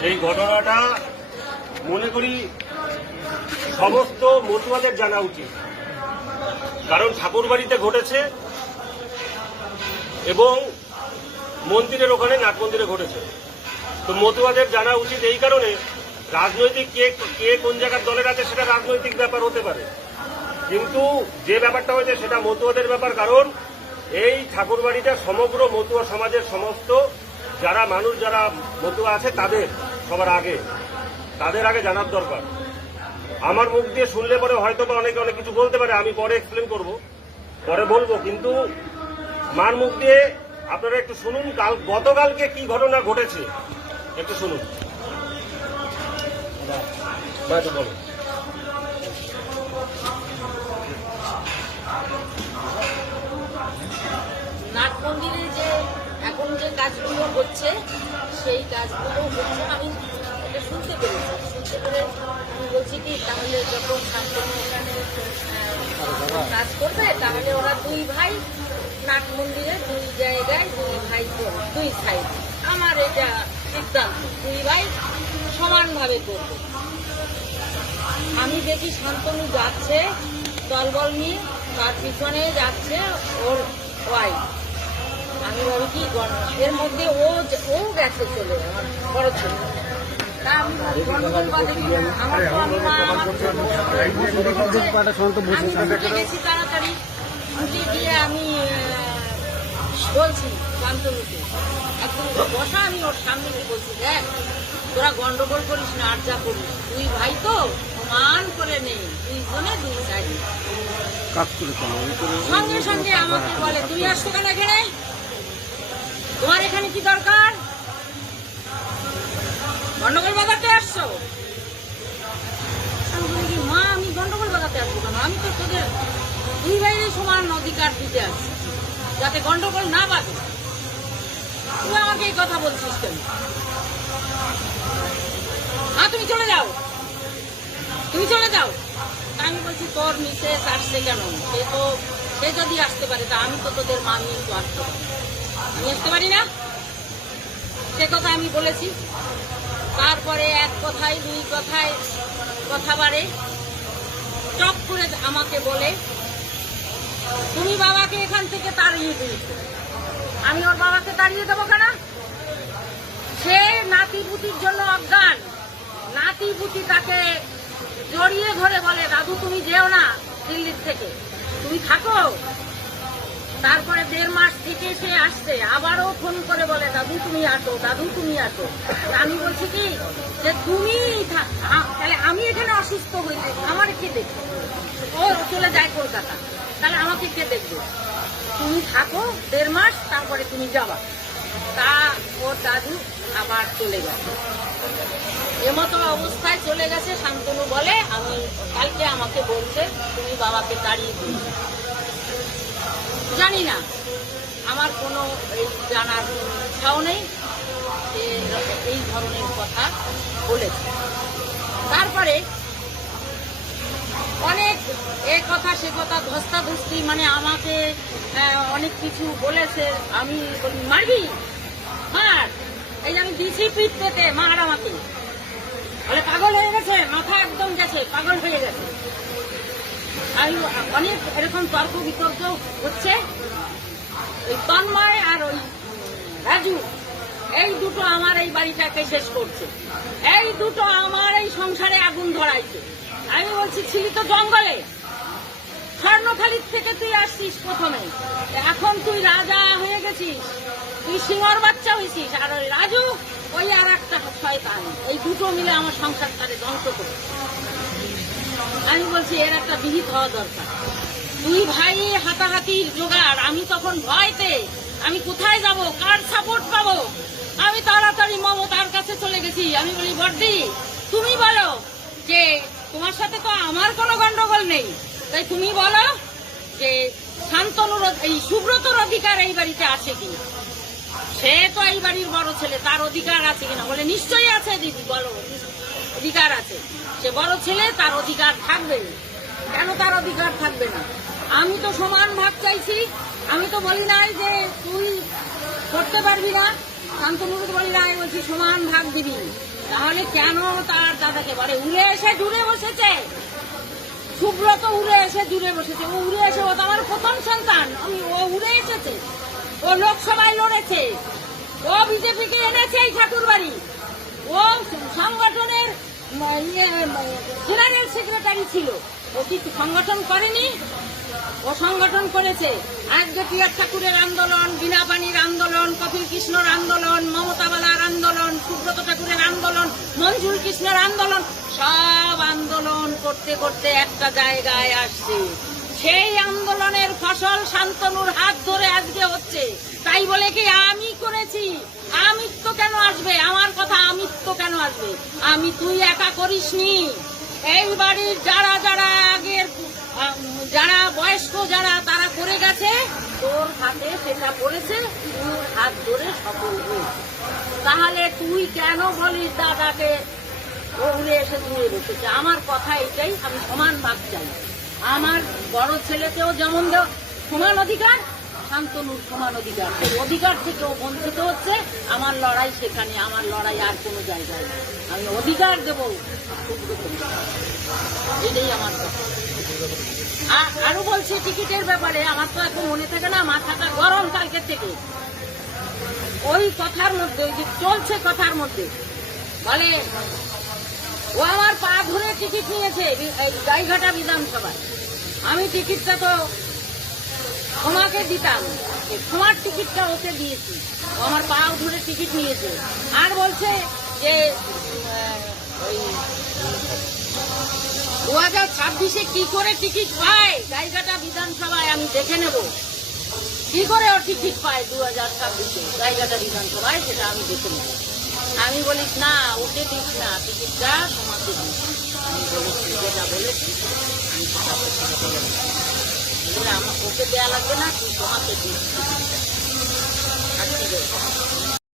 সেই ঘটনাটা মনে করি সমস্ত মতুয়াদের জানা উচিত, কারণ ঠাকুরবাড়িতে ঘটেছে এবং মন্দিরের ওখানে নাট মন্দিরে ঘটেছে। তো মতুয়াদের জানা উচিত এই কারণে, রাজনৈতিক কে কোন জায়গার দলের আছে সেটা রাজনৈতিক ব্যাপার হতে পারে, কিন্তু যে ব্যাপারটা হয়েছে সেটা মতুয়াদের ব্যাপার। কারণ এই ঠাকুরবাড়িটা সমগ্র মতুয়া সমাজের সমস্ত যারা মানুষ যারা মতুয়া আছে তাদের সবার আগে জানার দরকার। আমার মুখ দিয়ে শুনলে পরে হয়তো বা অনেকে অনেক কিছু বলতে পারে, আমি পরে এক্সপ্লেন করব, পরে বলবো, কিন্তু মার মুখ দিয়ে আপনারা একটু শুনুন গতকালকে কি ঘটনা ঘটেছে, একটু শুনুন। বলো। নাট মন্দিরে যে এখন যে কাজগুলো হচ্ছে সেই কাজগুলো হচ্ছে আমি এটা শুনতে পেরেছি। শুনতে পেরে আমি বলছি কি, তাহলে যখন শান্তনু এখানে কাজ করবে তাহলে ওরা দুই ভাই নাট মন্দিরে দুই জায়গায় দুই ভাই করবে, দুই সাইড। আমার এটা সিদ্ধান্ত, দুই ভাই সমানভাবে করবে। আমি দেখি শান্তনু যাচ্ছে দলবল নিয়ে, তার পিছনে যাচ্ছে ওর ওয়াইফ। আমি ভাবি কি এর মধ্যে ও গেছে চলে আমার বড় ছেলে। তা আমি গন্ডগোল বা দেখি না, আমার তো আমি মা আমার গেছি তাড়াতাড়ি উঠে গিয়ে আমি বলছি শান্তনুকে একদম বসা, আমি ওর সামনে গিয়ে বলছি, দেখ তোরা গন্ডগোল করিস না, আর যা করিস দুই ভাই তো সমান করে নেই, দুইজনে দুই সাইড। সঙ্গে সঙ্গে আমাকে বলে, তুমি আসছো কেন এখানে, তোমার এখানে কি দরকার, গন্ডগোল বাজাতে আসছো? আমি বলি কি, মা আমি গন্ডগোল বাজাতে আসবো কেন, আমি তো তোদের দুই ভাইয়ের সমান অধিকার দিতে আসছি, যাতে গন্ডগোল না বাজে। তুই আমাকে এই কথা বলছিস কেন? তুমি চলে যাও, তুমি চলে যাও। আমি বলছি, তোর মিসেস আসছে কেন, সে যদি আসতে পারে তা আমি তো তোদের মামি তো আসতে পারি, আমি আসতে পারি না, সে কথা আমি বলেছি। তারপরে এক কথায় দুই কথায় কথা বাড়ে, চপ করে আমাকে বলে, তুমি বাবাকে এখান থেকে তাড়িয়ে দিয়েছো। আমি ওর বাবাকে তাড়িয়ে দেবো কেন? সে নাতিপুতির জন্য অজ্ঞান, নাতিপুতি তাকে জড়িয়ে ধরে বলে, দাদু তুমি যেও না দিল্লির থেকে, তুমি থাকো। তারপরে 1.5 মাস থেকে সে আসছে, আবারও ফোন করে বলে, দাদু তুমি আসো, দাদু তুমি আসো। আমি বলছি কি, যে তুমি তাহলে আমি এখানে অসুস্থ হইলে আমার কে দেখবে? ও চলে যায় কলকাতা, তাহলে আমাকে কে দেখবে? তুমি থাকো 1.5 মাস, তারপরে তুমি যাবা। তা ওর দাদু আবার চলে গেছে, এমতো অবস্থায় চলে গেছে। শান্তনু বলে, আমি কালকে আমাকে বলছে তুমি বাবাকে তাড়িয়ে দিই। জানি না, আমার কোনো এই জানার ইচ্ছাও নেই যে এই ধরনের কথা বলেছে। তারপরে অনেক এ কথা সে কথা ধস্তাধস্তি, মানে আমাকে অনেক কিছু বলেছে। আমি বলি, মারবি মার, এই যে আমি দিছি পিঠ পেতে, মার আমাকে। বলে পাগল হয়ে গেছে, মাথা একদম গেছে, পাগল হয়ে গেছে। আমি অনেক এরকম তর্ক বিতর্ক হচ্ছে। ওই তন্ময় আর ওই রাজু, এই দুটো আমার এই বাড়িটাকে শেষ করছে, এই দুটো আমার এই সংসারে আগুন ধরাইছে। আমি বলছি, ছিলি তো জঙ্গলে, স্বর্ণথালির থেকে তুই আসছিস প্রথমে, এখন তুই রাজা হয়ে গেছিস, তুই সিংহর বাচ্চা হয়েছিস। আর ওই রাজু ওই আর একটা শয়তান, এই দুটো মিলে আমার সংসারটারে ধ্বংস করে। আমি বলছি, এর একটা বিহিত হওয়া দরকার। দুই ভাই হাতাহাতির জোগাড়, আমি তখন ভয়তে, আমি কোথায় যাব, কার সাপোর্ট পাবো? আমি তাড়াতাড়ি মমতার কাছে চলে গেছি। আমি বলি, বড়দি তুমি বলো যে তোমার সাথে তো আমার কোনো গন্ডগোল নেই, তাই তুমি বলো যে শান্তনুর এই সুব্রতর অধিকার এই বাড়িতে আছে কিনা, সে তো এই বাড়ির বড় ছেলে, তার অধিকার আছে কিনা? বলে, নিশ্চয়ই আছে দিদি, বলো অধিকার আছে, সে বড় ছেলে, তার অধিকার থাকবে। কেন তার অধিকার থাকবে না? আমি তো সমান ভাগ চাইছি, আমি তো বলি নাই যে তুই করতে পারবি না, শান্তনুকে বলি রায় বলছি সমান ভাগ দিবি, তাহলে কেন তার দাদাকে বলে উড়ে এসে জুড়ে বসেছে, সুব্রত উড়ে এসে জুড়ে বসেছে, ও উড়ে এসে ও তো আমার প্রথম সন্তান, ও উড়ে এসেছে, ও লোকসভায় লড়েছে, ও বিজেপিকে এনেছে এই ঠাকুরবাড়ি, ও সংগঠনের জেনারেল সেক্রেটারি ছিল, ও কি সংগঠন করেনি? ও সংগঠন করেছে। আজকে টিয়ার ঠাকুরের আন্দোলন, বীণা পানির আন্দোলন, কপিল কৃষ্ণর আন্দোলন, মমতা বালার আন্দোলন, সুব্রত ঠাকুরের আন্দোলন, মঞ্জুর কৃষ্ণের আন্দোলন, সব আন্দোলন করতে করতে একটা জায়গায় আসছে। সেই আন্দোলনের ফসল শান্তনুর হাত ধরে আজকে হচ্ছে। তাই বলে কি আমি করেছি, আমিত্ব কেন আসবে? আমার কথা আমিত্ব কেন আসবে? তুই একা করিসনি, এই বাড়ির যারা যারা আগের যারা বয়স্ক যারা তারা করে গেছে, তোর হাতে সেটা পড়েছে, তোর হাত ধরে সফল হয়েছে। তাহলে তুই কেন বলিস দাদাকে ও উড়ে এসে দূরে বসেছে? আমার কথা এটাই, আমি সমান ভাগ চাই। আমার বড় ছেলেকেও যেমন সমান অধিকার, শান্তনুর সমান অধিকার, সেই অধিকার থেকেও বঞ্চিত হচ্ছে। আমার লড়াই সেখানে, আমার লড়াই আর কোনো জায়গায় নেই। আমি অধিকার দেব, এটাই আমার কথা। আরো বলছি টিকিটের ব্যাপারে, আমার তো এখন মনে থাকে না, মাথাটা গরম কালকে থেকে। ওই কথার মধ্যে, ওই যে চলছে কথার মধ্যে, বলে ও আমার পা ধরে টিকিট নিয়েছে গাইঘাটা বিধানসভায়। আমি টিকিটটা তো তোমাকে দিতাম, তোমার টিকিটটা ওকে দিয়েছি, ও আমার পা ধরে টিকিট নিয়েছে। আর বলছে যে ওই 2026-এ কি করে টিকিট পায় গাইঘাটা বিধানসভায়, আমি দেখে নেব কি করে ও টিকিট পায় 2026-এ গাইঘাটা বিধানসভায়, সেটা আমি দেখে নেব। আমি বলিস না, ওকে দিস না, টিকিটটা তোমাকে দিস। আমি বলেছি, যেটা বলেছি আমি সেটা ওকে দেওয়া লাগবে না, তুই তোমাকে দিস টিকিটটা।